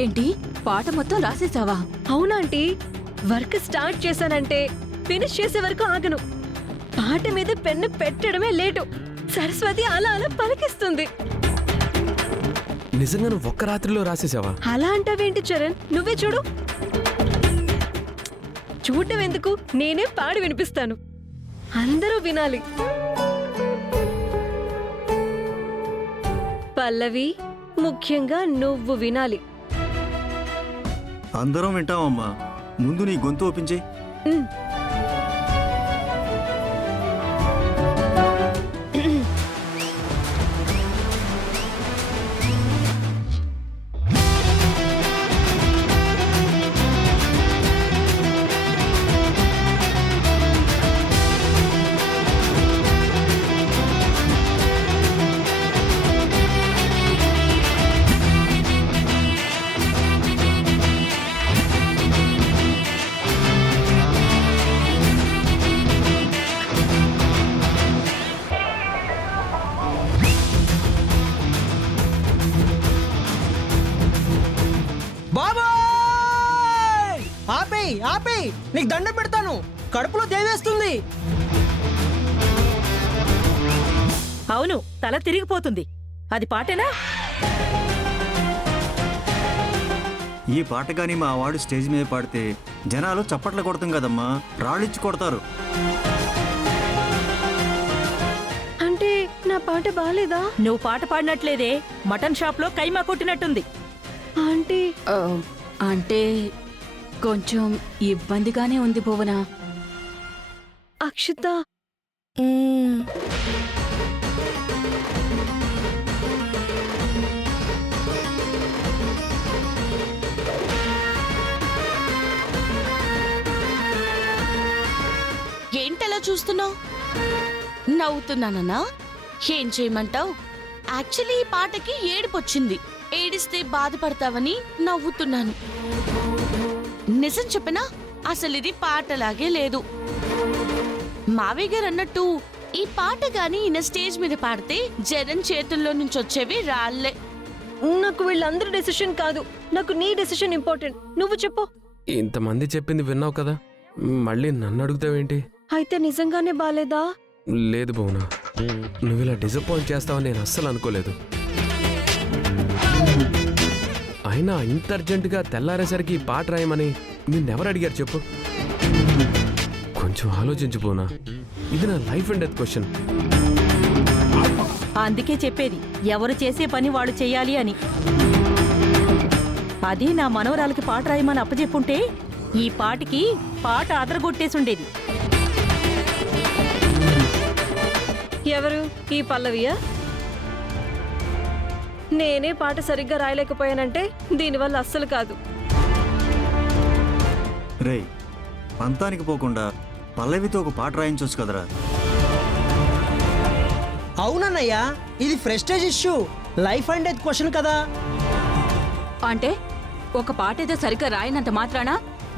ఏంటి పాట మొత్తం రాసేసావా? అవునాంటీ, వర్క్ స్టార్ట్ చేశానంటే ఫినిష్ చేసే వరకు ఆగను. పాట మీద పెన్ను పెట్టడమే లేటు. సరస్వతి అలా అలా పలికిస్తుంది. నిజంగా నువ్వు ఒక్క రాత్రిలో రాసేసావా? అలా అంటావేంటి చరణ్? నువ్వే చూడు. చూడటం ఎందుకు, నేనే పాడి వినిపిస్తాను. అందరూ వినాలి. పల్లవి, ముఖ్యంగా నువ్వు వినాలి. అందరం వింటామమ్మా. ముందు నీ గొంతు ఓపించే. ఆపేయ్, నీకు దండం పెడతాను. కడుపులో దేవేస్తుంది. అవును, తల తిరిగిపోతుంది. అది పాటేనా? ఈ పాట గాని మా వాడు స్టేజ్ మీద పాడితే జనాలు చప్పట్లు కొడతాం కదమ్మా, రాళ్ళిచ్చి కొడతారు. అంటే నా పాట బాలేదా? నువ్వు పాట పాడినట్లేదే, మటన్ షాప్ లో కైమా కొట్టినట్టుంది. ఆంటీ, అంటే కొంచెం ఇబ్బందిగానే ఉంది భువన. అక్షిత, ఏంటలా చూస్తున్నావు? నవ్వుతున్నానన్నా? ఏం చేయమంటావు? యాక్చువల్లీ ఈ పాటకి ఏడుపొచ్చింది. ఏడిస్తే బాధపడతావని నవ్వుతున్నాను. నిజం చెప్పనా, అసలు ఇది పాటలాగే లేదు. మావయ్య గారు అన్నట్టు ఈ పాట గాని ఈయన స్టేజ్ మీద పాడితే జగన్ చేతుల్లో నుంచి వచ్చేవి రాళ్లే. నాకు వీళ్ళందరి డెసిషన్ కాదు, నాకు నీ డెసిషన్ ఇంపార్టెంట్. నువ్వు చెప్పు. ఇంతమంది చెప్పింది విన్నావు కదా, మళ్ళీ నన్ను అడుగుతావేంటి? అయితే నిజంగానే బాలేదా? లేదు భువన, నువ్వు ఇలా డిసప్పాయింట్ చేస్తావని నేను అస్సలు అనుకోలేదు. అయినా ఇంత అర్జెంటుగా తెల్లారేసరికి ఈ పాట రాయమని నిన్నెవరు అడిగారు చెప్పు? కొంచెం ఆలోచించు భువన, ఇది నా లైఫ్ అండ్ డెత్ క్వశ్చన్. అందుకే చెప్పేది, ఎవరు చేసే పని వాళ్ళు చెయ్యాలి అని. అది నా మనవరాలకి పాట రాయమని అప్పచెప్పుంటే ఈ పాటికి పాట అదరగొట్టేసుండేది. ఎవరు? ఈ పల్లవియా? నేనే పాట సరిగ్గా రాయలేకపోయానంటే దీనివల్ల అస్సలు కాదు. రేయ్, పంతానికి పోకుండా పల్లవితో ఒక పాట రాయించవచ్చు కదరా. అవునన్నయ్యా, ఇది prestige issue, life and death question కదా. అంటే ఒక పాట ఏదో సరిగ్గా రాయనంత మాత్రాన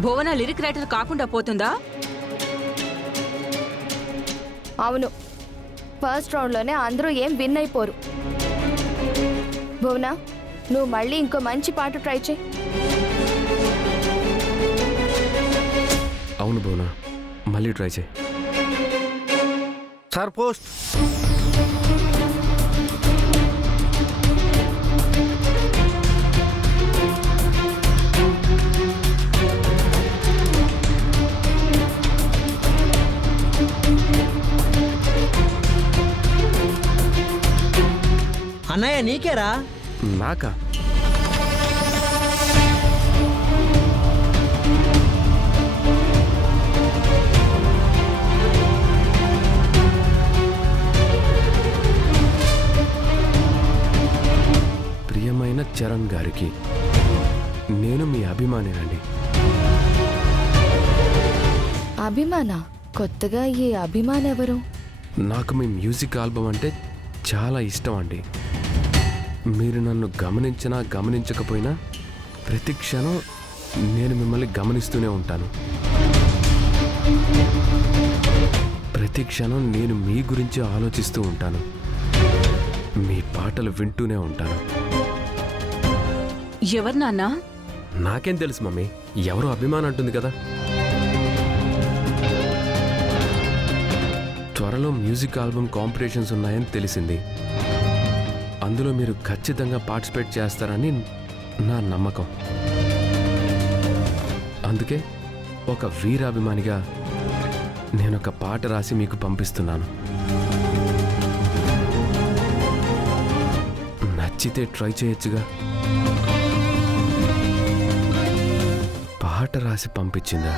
భువన లిరిక్ రైటర్ కాకుండా పోతుందా? అవును, ఫస్ట్ రౌండ్లోనే అందరూ ఏం విన్ అయిపోరు. భువన, నువ్వు మళ్ళీ ఇంకో మంచి పాట ట్రై చేయి. అవును భువన, మళ్ళీ ట్రై చేయి. Sir post. అన్నయ్య నీకేరా? నాకా? ప్రియమైన చరణ్ గారికి, నేను మీ అభిమానినండి. అభిమాన? కొత్తగా ఈ అభిమాన్ ఎవరు? నాకు మీ మ్యూజిక్ ఆల్బమ్ అంటే చాలా ఇష్టం అండి. మీరు నన్ను గమనించినా గమనించకపోయినా ప్రతి క్షణం నేను మిమ్మల్ని గమనిస్తూనే ఉంటాను. ప్రతి క్షణం నేను మీ గురించి ఆలోచిస్తూ ఉంటాను. మీ పాటలు వింటూనే ఉంటాను. ఎవరు నాన్నా? నాకేం తెలుసు మమ్మీ, ఎవరో అభిమాన్ అంటుంది కదా. త్వరలో మ్యూజిక్ ఆల్బమ్ కాంపిటీషన్స్ ఉన్నాయని తెలిసింది. అందులో మీరు ఖచ్చితంగా పార్టిసిపేట్ చేస్తారని నా నమ్మకం. అందుకే ఒక వీరాభిమానిగా నేను ఒక పాట రాసి మీకు పంపిస్తున్నాను. నచ్చితే ట్రై చేయొచ్చుగా. పాట రాసి పంపించిందా?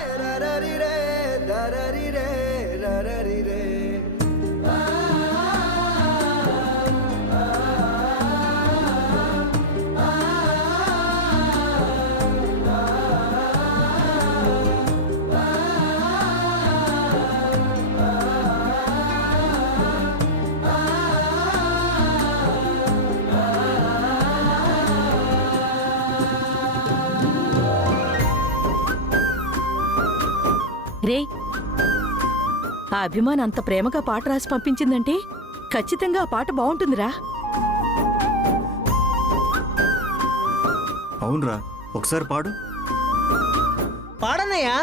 రే, ఆ అభిమాన్ అంత ప్రేమగా పాట రాసి పంపించిందంటే ఖచ్చితంగా ఆ పాట బాగుంటుందిరా. అవునరా, ఒకసారి పాడు. పాడనయ్యా.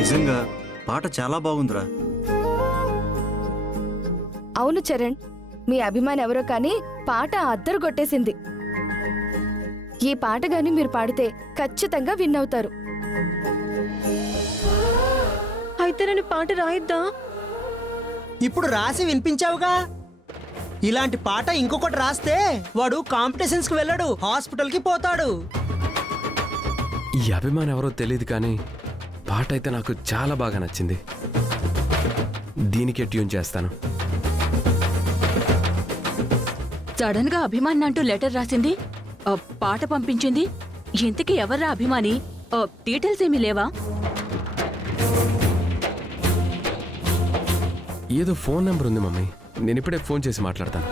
నిజంగా పాట చాలా బాగుందిరా. అవును చరణ్, మీ అభిమాని ఎవరో కానీ పాట అద్దరు కొట్టేసింది. ఈ పాట గాని మీరు పాడితే ఖచ్చితంగా విన్ అవుతారు. అయితే నేను పాట రాయిద్దా? ఇప్పుడు రాసి వినిపించావుగా. ఇలాంటి పాట ఇంకొకటి రాస్తే వాడు కాంపిటీషన్స్కి వెళ్ళాడు, హాస్పిటల్కి పోతాడు. ఈ అభిమాన్ ఎవరో తెలియదు కానీ పాట అయితే నాకు చాలా బాగా నచ్చింది. దీనికే ట్యూన్ చేస్తాను. సడన్ గా అభిమాని అంటూ లెటర్ రాసింది, పాట పంపించింది. ఇంతకీ ఎవర్రా అభిమాని? డీటెయిల్స్ ఏమీ లేవా? ఏదో ఫోన్ నెంబర్ ఉంది మమ్మీ, నేను ఇప్పుడే ఫోన్ చేసి మాట్లాడతాను.